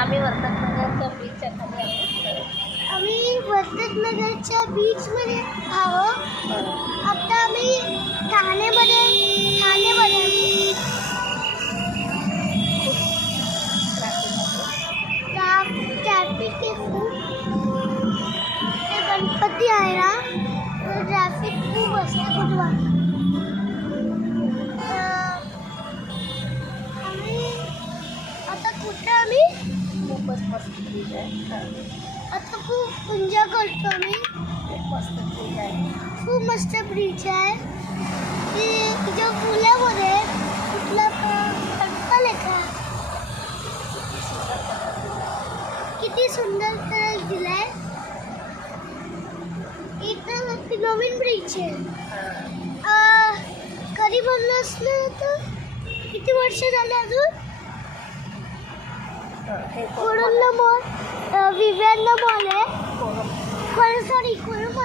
आम्ही वर्धकनगरच्या बीचच्या खाली आहोत. आम्ही वर्धकनगरच्या बीचमध्ये आहोत. आता आम्ही ठाणेमध्ये आम्ही ट्रॅफिक आहे खूप. ते गणपती आहे ना, तर ट्रॅफिक खूप असते कुठं. आम्ही आता कुठे आम्ही खूपच मस्त बीच आहे. आता खूप एन्जॉय करतो आम्ही. खूप मस्त बीच आहे. खूप मस्त ब्रिज आहे. तिच्या पुलामध्ये कुठला टेम्पल आहे का, किती सुंदर कलर दिलाय. इथं नवीन ब्रिज आहे. कधी बनलं असलं तर किती वर्ष झाले अजून. हे कोरमंगल मॉल, विवेकानंद मॉल आहे. Sorry quorum